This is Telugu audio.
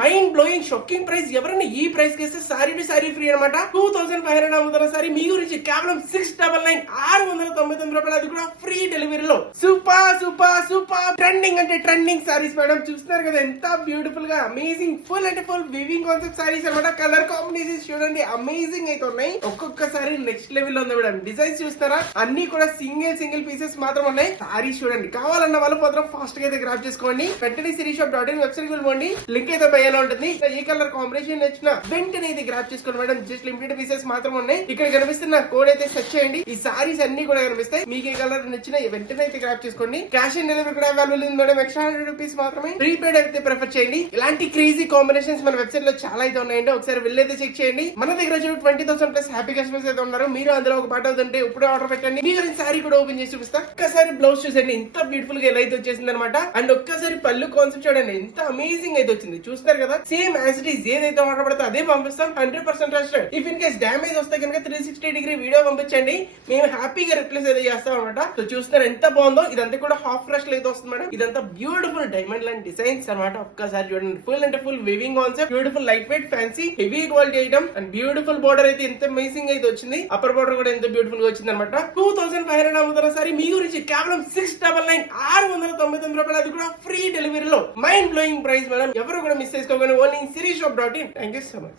Mind blowing shocking price. ఎవరైనా ఈ ప్రైస్ కి ఇస్తే సారీ టు సారీ ఫ్రీ అనమాట. 2500 అమ్ముతున్న సారీ మీ గురించి కేవలం 699 699 రూపాయలు, అది కూడా ఫ్రీ డెలివరీలో. సూపర్ సూపర్ సూపర్ ట్రెండింగ్ అంటే ట్రెండింగ్ సారీస్ మేడం. చూస్తున్నారు కదా ఎంత బ్యూటిఫుల్ గా అమేజింగ్ ఫుల్ అంటే ఫుల్ వివింగ్ కాన్సెప్ట్ సారీస్ అనమాట. కలర్ కాంబినేషన్స్ చూడండి అమేజింగ్ అయితే ఉన్నాయి. ఒక్కొక్కసారి నెక్స్ట్ లెవెల్ లో ఉంది మేడం. డిజైన్స్ చూస్తారా, అన్ని కూడా సింగిల్ పీసెస్ మాత్రం ఉన్నాయి. సారీస్ చూడండి, కావాలన్న వాళ్ళు మాత్రం ఫాస్ట్ గా అయితే గ్రాప్ చేసుకోండి. వెంటనే సిరీషాప్.in వెబ్సైట్ వెళ్ళండి, లింక్ అయితే బయోలో ఉంటుంది. ఈ కలర్ కాంబినేషన్ నచ్చిన వెంటనే అయితే గ్రాప్ చేసుకోండి మేడం. జస్ట్ లిమిటెడ్ పీసెస్ మాత్రం ఉన్నాయి. ఇక్కడ కనిపిస్తున్న కోడ్ అయితే సెర్చ్ చేయండి, ఈ సారీస్ అన్ని కూడా కనిపిస్తాయి. మీకు ఏ కలర్ నచ్చిన వెంటనే అయితే గ్రాప్ చేసుకోండి. క్యాష్ ఆన్ డెలివరీ కూడా అవైలబుల్ ఉంది మేడం. ఎక్స్ట్రా 100 రూపీస్ మాత్రమే. ప్రీపెయిడ్ అయితే ప్రిఫర్ చేయండి. ఇలాంటి క్రేజీ కాంబినేషన్స్ మన వెబ్సైట్ లో చాలా అయితే ఉన్నాయండి. ఒకసారి వెళ్ళి అయితే చెక్ చేయండి. మన దగ్గర 20,000 ప్లస్ హ్యాపీ కస్టమర్స్ అయితే ఉన్నారు. మీరు అందులో ఒక పార్ట్ అవుతుంటే ఇప్పుడే ఆర్డర్ పెట్టండి. మీ గురించి సారీ కూడా ఓపెన్ చేసి చూపిస్తా. ఒక్కసారి బ్లౌజ్ చూసండి ఎంత బ్యూటిఫుల్ గా ఎలా అయితే వచ్చేసింది అనమాట. అండ్ ఒక్కసారి పళ్ళు కాన్సెప్ట్ చూడండి ఎంత అమేజింగ్ అయితే వచ్చింది. చూస్తారు కదా, సేమ్ యాజ్ ఇట్ ఈస్ ఏదైతే ఆర్డర్ పడితే అదే పంపిస్తాం. 100% trusted. If in case damage వస్తే కనుక 360 డిగ్రీ వీడియో పంపించండి, మేము హ్యాపీగా రిప్లేస్ అయితే చేస్తాం అనమాట. సో చూస్తారు ఎంత బాగుందో. ఇదంతా కూడా హాఫ్ క్రష్ అయితే వస్తుంది మేడం. ఇదంతా బ్యూటిఫుల్ డైమండ్ లాంటి డిజైన్స్ అనమాట. ఒక్కసారి చూడండి, ఫుల్ అంటే full weaving concept, beautiful light weight fancy heavy quality item. And beautiful border అయితే ఎంత అమేజింగ్ అయితే వచ్చింది. అప్పర్ బోర్డర్ కూడా ఎంత బ్యూటిఫుల్ గా వచ్చింది అనమాట. 2500 అమ్ముతున్న సారీ మీ గురించి కేవలం 699 699 రూపాయలు, అది కూడా ఫ్రీ డెలివరీలో. Mind blowing price madam. ఎవరు కూడా మిస్ చేసుకోకండి. ఓన్లీ సిరీషాప్.in. Thank you so much.